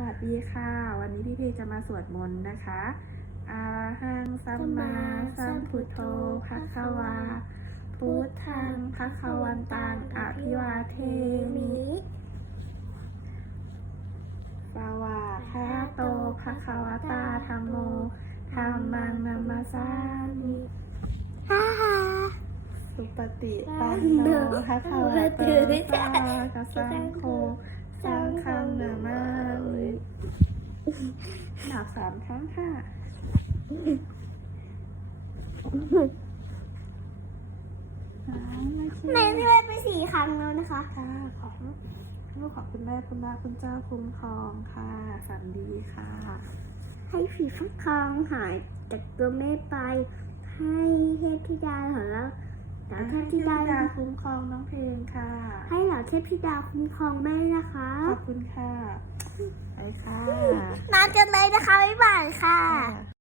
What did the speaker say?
วัสดีค่ะ วันนี้พี่เพจะมาสวดมนต์นะคะอาหังสัมมาสัมพุทโธภะคะวา พุทธังภะคะวันตังอภิวาเทมิสวาคาโตภะคะวตาธัมโมธัมมังนัมมาสามิฮ่าฮ่าสุปฏิปันโนภะคะวะโตสาวกสังโฆสังฆังนามามิ หนับสามครั้งค่ะอ่าไม่ใช่แม่เลื่อนไปสี่ครั้งแล้วนะคะ ค่ะของลูกของคุณแม่คุณแม่คุณเจ้าคุ้มครองค่ะฝันดีค่ะ ให้ผีฟักทองหายจากตัวแม่ไป ให้เทพธิดาของเราเหล่าเทพธิดาดาคุ้มครองน้องเพลงค่ะ ให้เหล่าเทพธิดาคุ้มครองแม่นะคะ ขอบคุณค่ะไป ค่ะ นานกันเลยนะคะ บ๊ายบายค่ะ